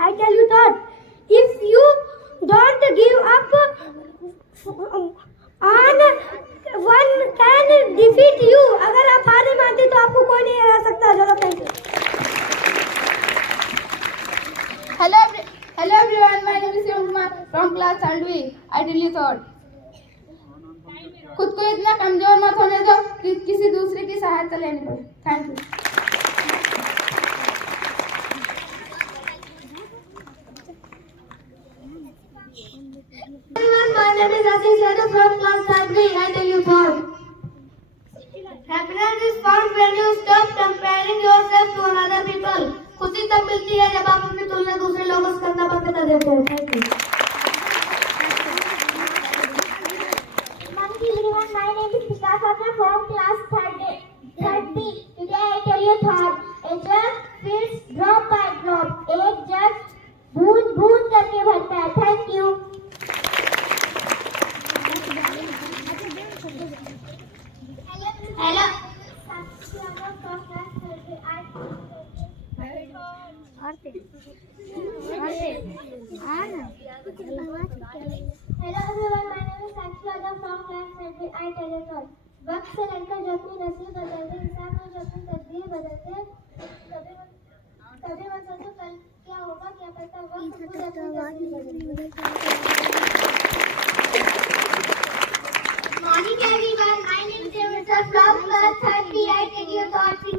I tell you that if you don't give up on one can defeat you. अगर आप हार नहीं मानते तो आपको कोई नहीं हरा सकता. चलो thank you. Hello everyone, my name is Yomma from class 3rd. I tell you thought. खुद को इतना कमजोर मत होने दो कि किसी दूसरे की सहायता लेनी पड़े. Thank you. Everyone, my name is Ashish Yadav from class 3rd. I tell you thought. Happiness is found when you stop comparing yourself to other people. खुशी तब मिलती है जब आप अपनी तुलना दूसरे लोगों से करना बंद कर देते हैं. Thank you. Everyone, my name is Pika Farma from class 3rd B. Today I tell you thought. A jug fills drop by drop. एक जग बूंद बूंद करके भरता है. Thank you. Hello. Hello everyone, my name is Sakshi Yadav from class 3rd. I tell you thought. वक्त से लड़कर जो अपनी नस्ल बदलते इंसान को जो अपनी तकदीर बदलते कभी मत सोचो कल क्या होगा, क्या पता वक्त खुद अपनी तकदीर बदले. Morning everyone, my name is Devansar from class 3rd. I tell you thought.